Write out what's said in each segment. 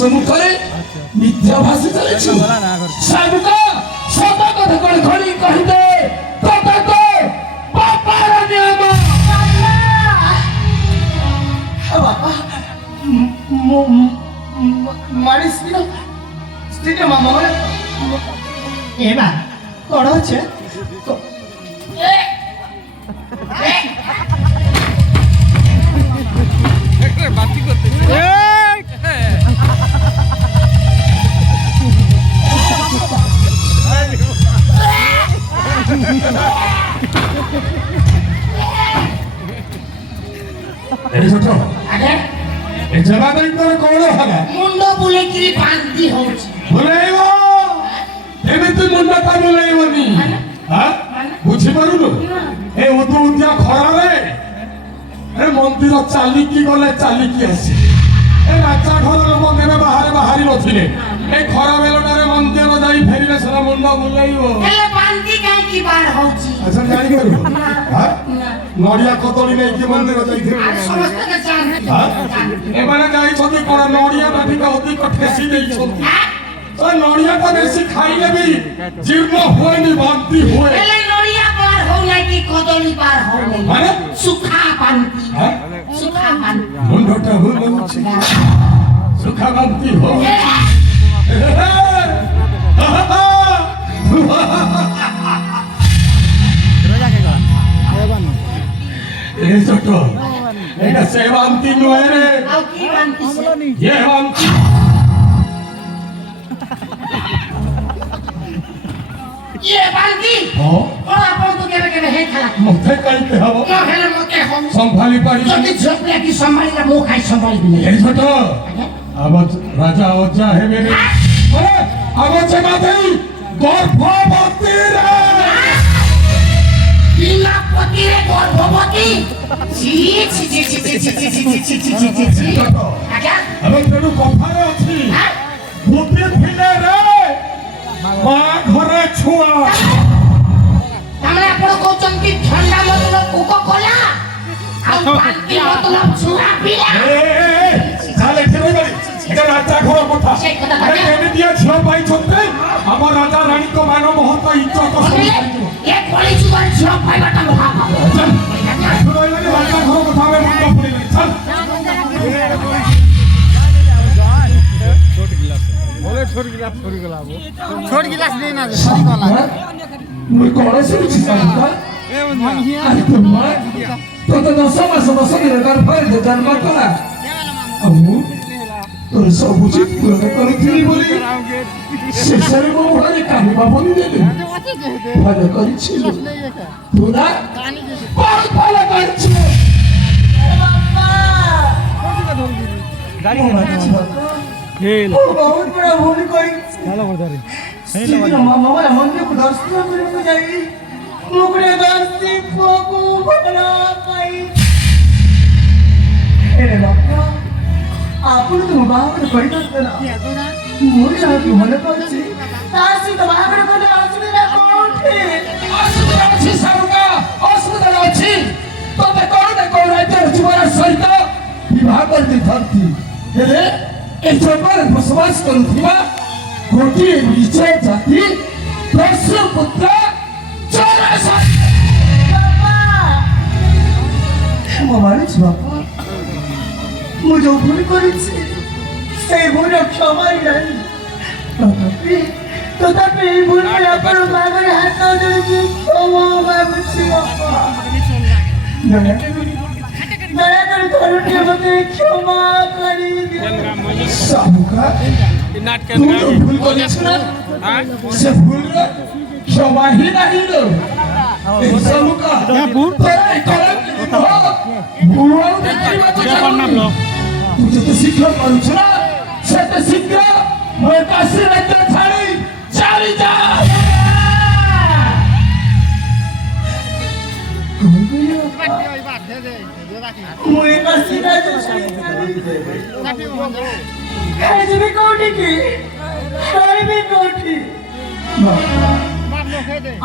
ସମ୍ମୁଖରେ ମିଥ୍ୟା ଭାଷି ଚାଲିଛୁ। ସାବୁକ ସତ କଥା କଣ ଧରି କହିଦେ ତତେ ତ ବାପାର ନିୟମ। ବାପା મારી સ્ત્રીને મામા એમાં કોણ છે বাতি করতে ଜବାବ କଣ ହେଲା? ମୁଣ୍ଡ ବୁଲେଇକିରି ବାନ୍ତି ହଉଛି। ବୁଲେଇବ ଏମିତି ମୁଣ୍ଡଟା ବୁଲେଇବନି। ବୁଝିପାରୁନୁ? ଏ ଉଦୁଉଦିଆ ଖରାରେ ଏ ମନ୍ଦିର ଚାଲିକି ଗଲେ ଚାଲିକି ଆସେ। ଏ ରାଜା ଘର ଲୋକ କେବେ ବାହାରେ ବାହାରି ନଥିଲେ। ଏ ଖରା ବେଳଟାରେ ମନ୍ଦିର ଯାଇ ଫେରିଲେ ସେଟା ମୁଣ୍ଡ ବୁଲେଇବ। ହେଲେ ବାନ୍ତି କାହିଁକି ବାହାର ହଉଛି? ଆଚ୍ଛା ଜାଣିପାରିବୁ? ନଡ଼ିଆ କଦଳୀ ନେଇକି ମନ୍ଦିର ଯାଇଥିଲେ। ସମସ୍ତେ ଜାଣନ୍ତି। ଏମାନେ ଯାଇଛନ୍ତି କଣ ନଡ଼ିଆ ଟିକେ ଅଧିକ ଠେସି ଦେଇଛନ୍ତି। ନଡ଼ିଆଟା ବେଶୀ ଖାଇଲେ ବି ଜୀର୍ଣ୍ଣ ହୁଏନି, ବାନ୍ତି ହୁଏ। ହେଲେ ନଡ଼ିଆ ବାହାର ହଉନାହିଁ କି କଦଳୀ ବାହାର ହଉନାହିଁ? ମାନେ ସୁଖା ବାନ୍ତି। ସୁଖା ବାନ୍ତି। ମୁଣ୍ଡଟା ବୁଲଉଛି, ସୁଖା ବାନ୍ତି ହଉ। ଏ ଛୋଟ এটা সে বান্তি নয় রে। ଆଉ କି ବାନ୍ତି ସେ? ଏ ବାନ୍ତି ଇଏ ବାନ୍ତି? ହଁ କଣ ଆପଣଙ୍କୁ କେବେ କେବେ ହେଇଥିଲା? ମତେ କାହିଁକି ହବ? ନ ହେଲେ ମତେ ହଉ। ସମ୍ଭାଳି ପାରିବି? ଯଦି ଝିଅ ପିଲା କି ସମ୍ଭାଳିଲା ମୁଁ କାହିଁ ସମ୍ଭାଳିବିନି? ଏ ଛୋଟ ଆମ ରାଜା ଅଜା ହେବେ ରେ। ଆମ ଜେମା ଦେଇ ଗର୍ଭବତୀ ରେ। ବିନା ପତିରେ ଗର୍ଭବତୀ? ছি ছি ছি ছি ছি ছি ছি ছি ছি ছি ছি ছি ছি। ଆଜ୍ଞା ଆମେ ତେଣୁ କଥାରେ ଅଛି ବୁଦ୍ଧି ଥିଲେ ରେ ମା ଘରେ ଛୁଆ। ତାମାନେ ଆପଣ କହୁଛନ୍ତି ଥଣ୍ଡା ମତଲବ କୁକ କଲା ଆଉ ବାନ୍ତି ମତଲବ ଛୁଆ ପିଲା? ଚାଲେ এটা রাজা ঘর কথা। কেমিতিଆ ଝିଅ ପାଇଛନ୍ତି ଆମ ରାଜା ରାଣୀଙ୍କ ମାନ ମହତ ଇଜ୍ଜତ ଏ କଳି ଯୁଗରେ ଝିଅ ପାଇବାଟା ମହାପାପ। ରାଜା ଘର କଥା ଆମେ ମୁଣ୍ଡ ପୁରେଇବାନି। ଚାଲ छोट गिलास बोले छोट गिलास छोरी गला वो छोट गिलास देना सही गला। ମୁଁ କଣ ଶୁଣୁଛି ସାଙ୍ଗ? ए मन ଆରେ ତୁମ ତୋତେ 10 ମାସ 10 ଦିନ ଗର୍ଭରେ ଜନ୍ମ କଲା ଆଉ ମୁଁ ତୋର ସବୁ ପୂରଣ କରିଥିଲି ବୋଲି ଶେଷରେ ମୋ ଘରେ କାହିଁବା ବନିଦେଲି। ଭଲ କରିଥିଲୁ ତୁ ନା? ବହୁତ ଭଲ କରିଛୁ। गाड़ी हेलो बहुत बड़ा भूल कोई चलो उधर मामा मंदिर को दर्शन करने को जाएगी मुकड़े दर्शी फोकू बना पाई। अरे बापा आपण तो बाहर पड़ी तो ना मोरी आ की मन पड़ची तासी तो बाहर को असुविधा कोठे असुविधा ଅଛି ସାରୁକା ଅସୁବିଧା ଅଛି। ତତେ କଣ ରାଜ୍ୟ ଜୀବନ ସହିତ ବିବାହ କରିଦେଇଥାନ୍ତି। ହେଲେ ଏ ଜଙ୍ଗଲରେ ବସବାସ କରୁଥିବା ଗୋଟିଏ ନିଚ ଜାତି ଦସ୍ୟୁ ପୁତ୍ର ଚୋର क्षमा मानुଛି ବାପା ମୁଁ ଯୋଉ ଭୁଲ କରିଛି ସେଇ ଭୁଲ କ୍ଷମା ନାହିଁ। ତଥାପି ଭୁଲ ପାଇଁ ଆପଣ ମାଗରେ ହାତ ଧରିକି କ୍ଷମା ମାଗୁଛି ବାପା। ଦୟାକରି କରୁଣୀୟ ମତେ କ୍ଷମା କରିଦିଅ। ସାରୁକା नाटक ତୁ ଯୋଉ ଭୁଲ କରିଛୁ ନା ସେ ଭୁଲର କ୍ଷମା ହିଁ ନାହିଁ ଲୋ। ସାରୁକା ତୋର ତୁ ଯେତେ ଶୀଘ୍ର କରୁଛୁ ନା ସେତେ ଶୀଘ୍ର ମୋ କାଶୀ ରାଜ୍ୟ ଛାଡ଼ି ଚାଲି ଯା। ମୁଁ ଏ କାଶୀ ରାଜ୍ୟ ଛାଡ଼ି ଯିବି କୋଉଠିକି? ରହିବି କୋଉଠି?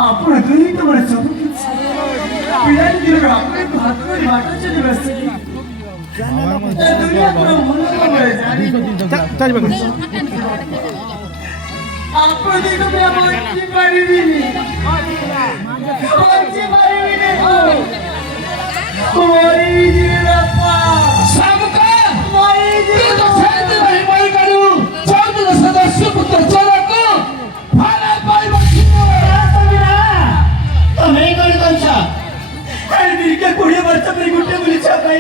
ଆପଣ ଦୁଇ ତମର ସବୁ କିଛି ପିଲାଦିନରୁ ଆପଣଙ୍କୁ ହାତ ଧରି ବାଟ ଚାଲି ବସିକି দুনিয়া পুরো মনে করে জানি চারি বাকি আপনি তো বলতে পারিনি বলতে পারিনি कोई जीरापा सबका कोई तू तो सहते नहीं मर करूं चौदह सदस्य पुत्र चला को भाला पाई बच्ची को जीरा तुम्हें कौन कौन सा अरे दिल के कोड़े वर्ष में गुट्टे बोली छापाई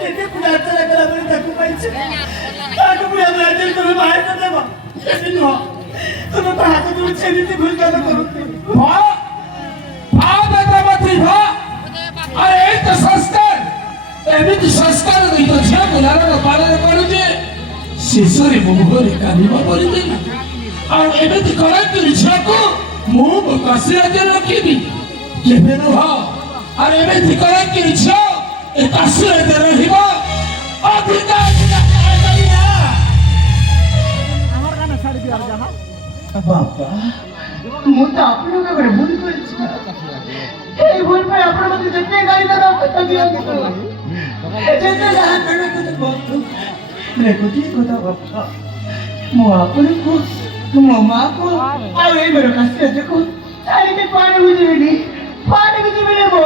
इतने पुराना चला कला बोली तकु पाई छे ताकु पुरा राजन तुम्हें बाहर कर देवा ऐसे नो तुम्हें तो हाथ में छेदी थी भूल कर करो भाव भाव बेटा मती भाव अरे एक तो संस्कार एमिति संस्कार नहीं तो झिया बुलारा न पालन करूचे शिशुरे मुगरे कानिमा बोलिदे और एमिति करे कि झिया को मुंह कसिया के रखिबी केबे न हो और एमिति करे कि झिया ए कसिया के रहिबो अधिकार ना আমার গানে ছাড়ি দিয়ার যাহা बाबा ମୁଁ ତ ଆପଣଙ୍କ ଘରେ ଭୁଲ କରିଛି এই ভুল ପାଇଁ ଆପଣ ମୋତେ ଯେତେ ଗାଳି ଦେବା କଥା ଦିଅନ୍ତୁ ଯେତେ ଯାହା କରିବା କଥା କୁହନ୍ତୁ ହେଲେ ଗୋଟିଏ କଥା ବାପା ମୁଁ ଆପଣଙ୍କୁ ମୋ ମାଆକୁ ଆଉ ଏଇ ମୋର କାଶିରାଜକୁ ଚାଲିକି ପାଣି ବୁଝିବିନି ମୋ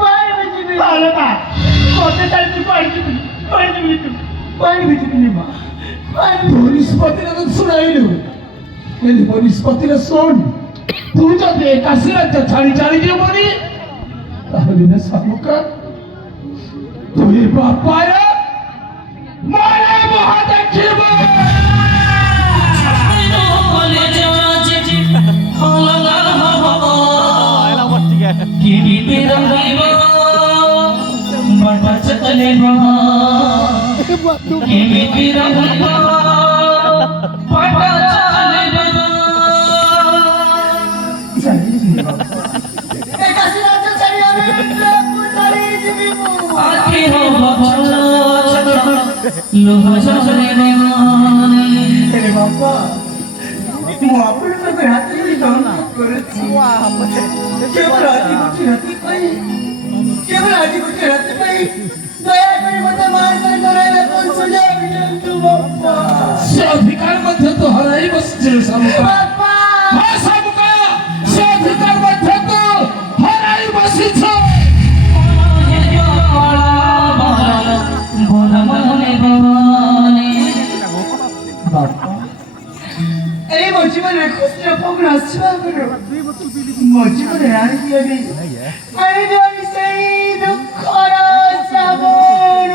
ପାଣି ବୁଝିବିନି ବାଳକା ମୋତେ ଚାଲିକି ପାଣି ବୁଝିବିନି ମା निष्पत्ति न सुनाइलु यदि वो निष्पत्ति न सुन तू जब एक काशीराज छाड़ी छाड़ी जे मरी ताहले न सामुका तू ये बापाया मारे महा देखिबो এলা বসতি গে ବାପା ମୁଁ ଆପଣଙ୍କ ହାତ ଧରି ଦଣ୍ଡ କରୁଛି କେବଳ ଆଜି ଗୋଟିଏ ରାତି ପାଇଁ ଦୟାକରି ମୋତେ ମାର୍ଗ କରାଇବା ପାଇଁ ସୁଯୋଗ ଦିଅନ୍ତୁ ବାପା से अधिकार मध्य तो हराई बसचे सामुका ବାପା हां सामुका से अधिकार मध्य तो हराई बसिछ ବାପା ଏଇ ମୋ ଜୀବନରେ ଖୁସିର ପବନ ଆସିବା ଆଗରୁ ମୋ ଜୀବନରେ ଆଣିଦିଅନି ସେଇ ଦୁଃଖର ଶ୍ରାବଣ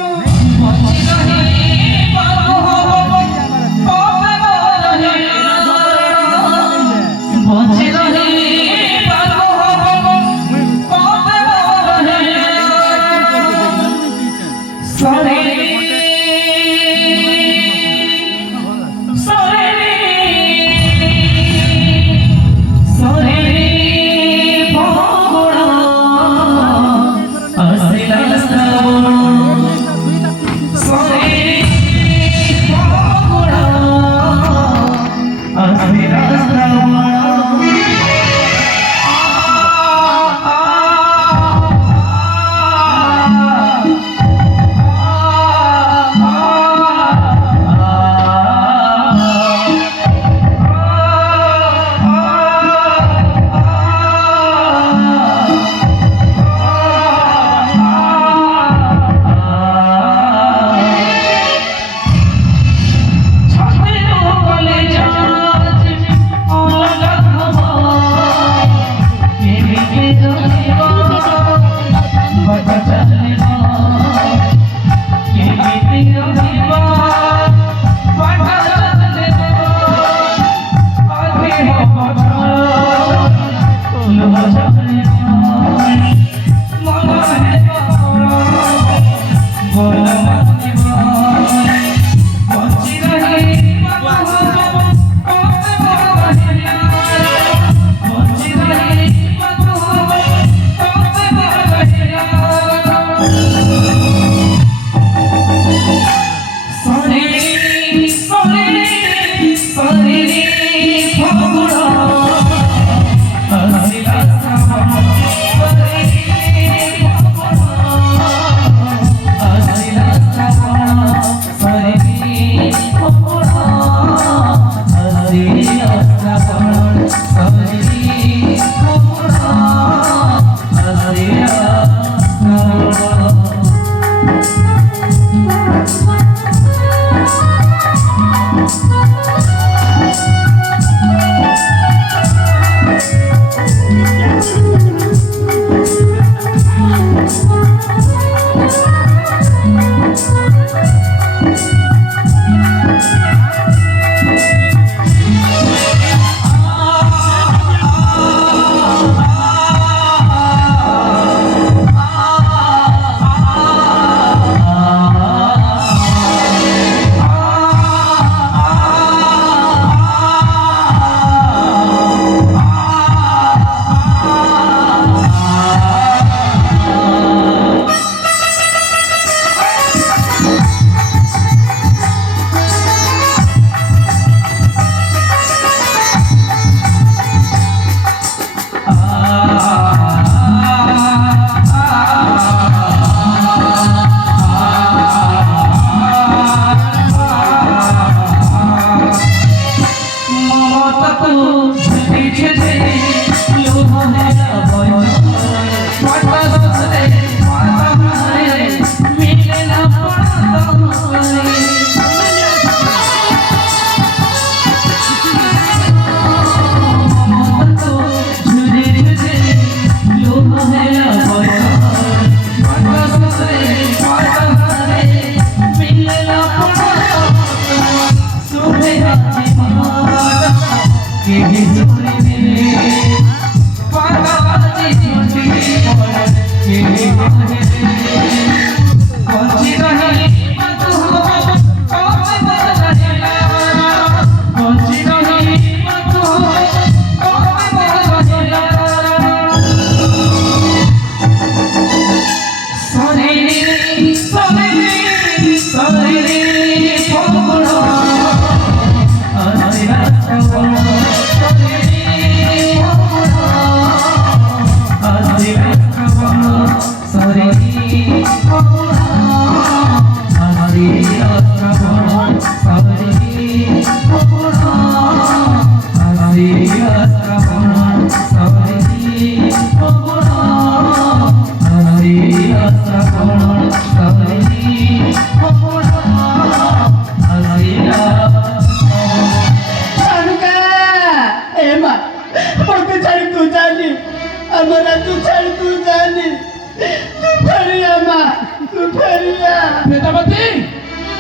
বেটাবাতি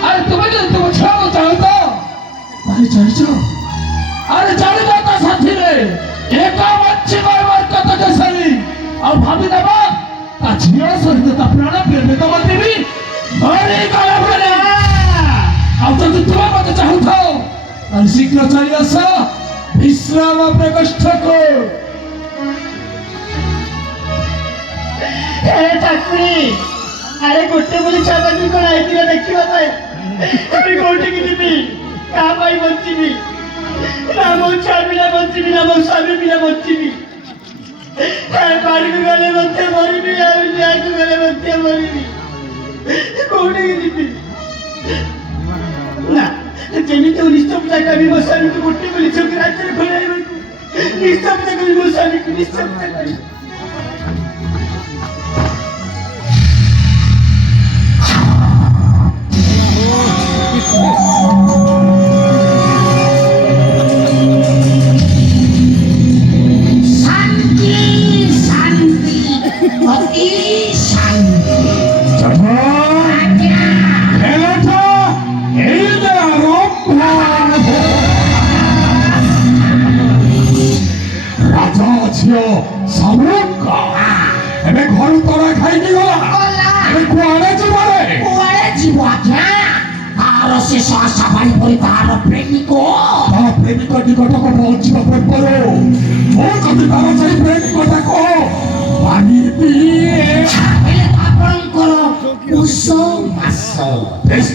আরে তুমি তো তোমার ছাড়ো জানো তো আরে জানিছো আরে জানি তো তা সাথী রে একা বাচ্চা মারবার কথা কেসারি আর ভাবি দেবা তা ঝিয়া সরিতে তা প্রাণ বেটাবাতি বি আরে গালা বলে আর তো তোমার কথা চাহু থাও আর শীঘ্র চলে আসো বিশ্রাম প্রকষ্ট কর ঠাকুরি আরে গোটে বলি চাপাতি কোন আইতিরা দেখিবা পাই আমি কোটি কি দিবি কা পাই বঞ্চিবি না মো ছাবি না বঞ্চিবি না মো স্বামী বিনা বঞ্চিবি হ্যাঁ বাড়িতে গেলে মধ্যে মরিবি আমি যাইতে গেলে মধ্যে মরিবি কোটি কি দিবি না যেমিতি নিশ্চয় পূজা করি মো স্বামীকে গোটে বলি চোখে রাজ্যের খোলাই নিশ্চয় পূজা করি মো স্বামীকে নিশ্চয় পূজা করি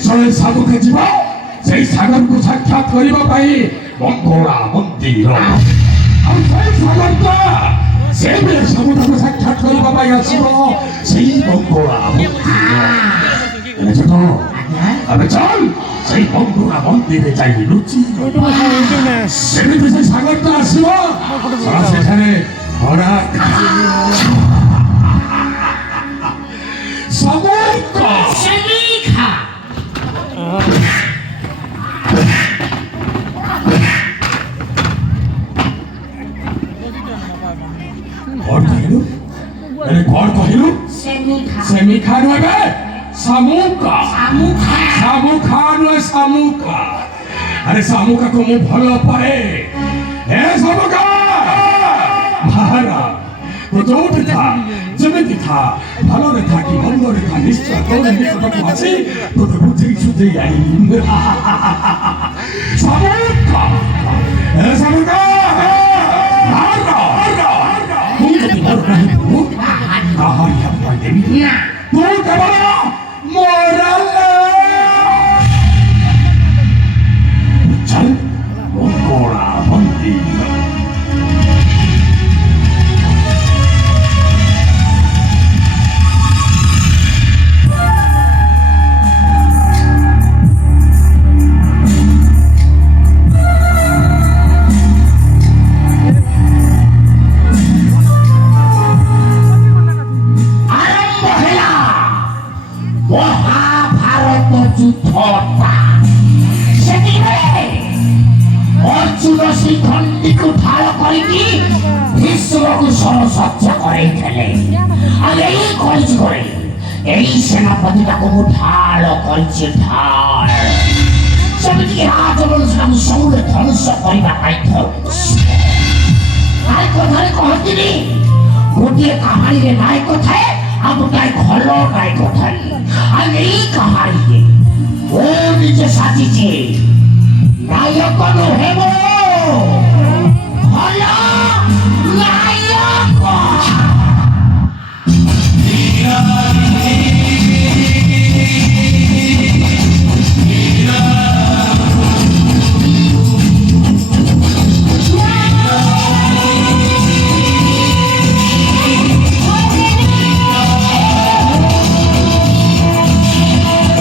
নিশ্চয় সাধুকে ଯିବ সেই ସାଗରକୁ ସାକ୍ଷାତ କରିବା ପାଇଁ ମଙ୍ଗଳା ମନ୍ଦିର ଆଉ ସେଇ ସାଗର ସେ ବି ସବୁଠାରୁ ସାକ୍ଷାତ କରିବା ପାଇଁ ଆସିବ ସେଇ ମଙ୍ଗଳା ମନ୍ଦିର ଆମେ ଚାଲ ସେଇ ମଙ୍ଗଳା ମନ୍ଦିରରେ ଯାଇ ଲୁଚି ସେମିତି ସେ ସାଗର ଆସିବ ସେଠାରେ ଭଡ଼ା ସମୁଦ୍ର कौन कहलु सेमिखा नुहे सामुका सामुखा नुहे सामुका अरे सामुका को मु भल पाए हे सामुका महारा तो जोठी था जेमिति था भलो रे था कि मंगो रे था निश्चय तो निकट को आसी तो बुझी सुझी आई सामुका हे सामुका महारा तू केवल मोरल चल मंगोड़ा मंदिर ସେନାପତିକୁ ଢାଳ କରିକି ଭୀଷ୍ମକୁ ସରସଜ୍ଜା କରେଇଥିଲେ। ଆଉ ଏଇ କଳିଯୁଗରେ ଏଇ ସେନାପତିଟାକୁ ମୁଁ ଢାଳ କରିଛି, ଢାଳ ସେମିତିକି ରାଜବଂଶକୁ ସବୁରେ ଧ୍ୱଂସ କରିବା ପାଇଁ ଧରୁଛି। ଆରେ କଥାରେ କହନ୍ତିନି ଗୋଟିଏ କାହାଣୀରେ ନାୟକ ଥାଏ ଆଉ ଗୋଟାଏ ଭଲ ନାୟକ ଥାଏ। ଆଉ ଏଇ କାହାଣୀରେ ଓ ନିଜେ ସାଜିଛି ନାୟକ ନୁହଁ